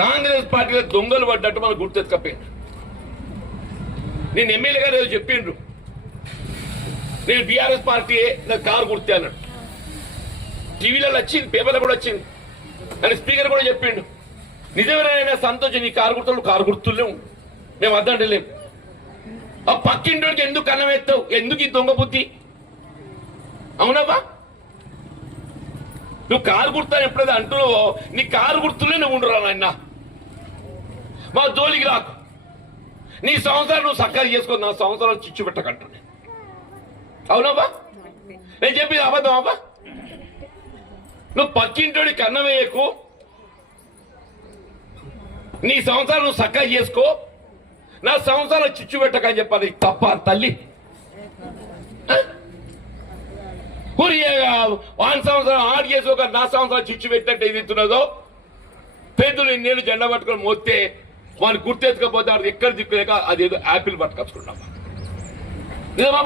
కాంగ్రెస్ పార్టీలో దొంగలు పడ్డట్టు మనం గుర్తెత్తుకపోయింది. నేను ఎమ్మెల్యే గారు ఏదో చెప్పిండ్రు, నేను బీఆర్ఎస్ పార్టీ నాకు కారు గుర్తే అన్నాడు. టీవీలలో వచ్చింది, పేపర్లో కూడా వచ్చింది, అని స్పీకర్ కూడా చెప్పిండు. నిజమేనా సంతోషం, నీ కారు గుర్తులేము, మేము వద్దంటలేము. ఆ పక్కింటోడికి ఎందుకు అన్నం ఎత్తావు, ఎందుకు ఈ దొంగ బుద్ధి? అవునబ్బా, నువ్వు కారు గుర్తాను ఎప్పుడైతే అంటున్నావో నీ కారు గుర్తులే నువ్వు ఉండరా నాయన. మా జోలికి రాకు, నీ సంవత్సరాలు నువ్వు సక్కగా చేసుకో, నా సంవత్సరాలు చిచ్చు పెట్టకంటున్నా. అవునబ్బా, నేను చెప్పింది అబద్ధం అబ్బా. నువ్వు పక్కింటోడికి అన్నం వేయకు, నీ సంవత్సరాలు నువ్వు సక్కగా చేసుకో, నా సంవత్సరాలు చిచ్చు పెట్టకని చెప్పాలి. తప్ప తల్లి వాని సంవత్సరం ఆడు చేసుకోక నా సంవత్సరాలు చిచ్చు పెట్టినట్టు ఏది ఇస్తున్నదో పేదలు నేను జెండా పట్టుకొని మోస్తే వాడిని గుర్తెత్తుకపోతే ఎక్కడ దిక్కులేక అదేదో యాపిల్ పట్టుకొచ్చుకున్నామా. నిజమా?